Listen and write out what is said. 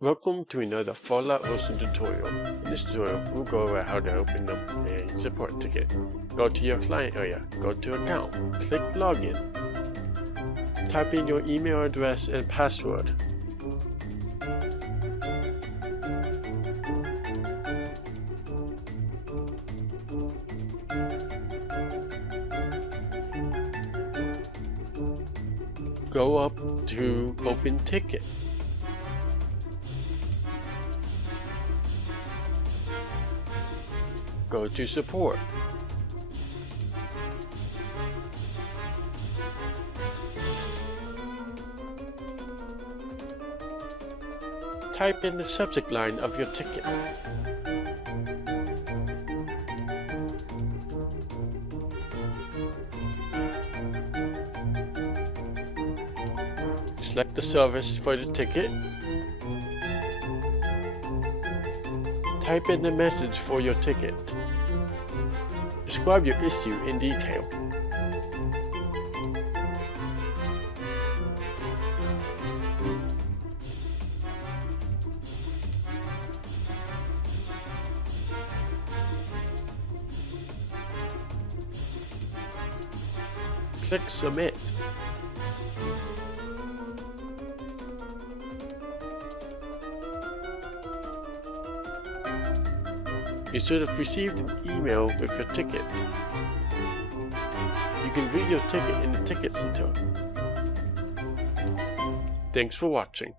Welcome to another Fallout Wilson tutorial. In this tutorial, we'll go over how to open up a support ticket. Go to your client area, go to account, click login, type in your email address and password. Go up to open ticket. Go to support. Type in the subject line of your ticket. Select the service for the ticket. Type in the message for your ticket. Describe your issue in detail. Click Submit. You should have received an email with your ticket. You can view your ticket in the Ticket Center. Thanks for watching.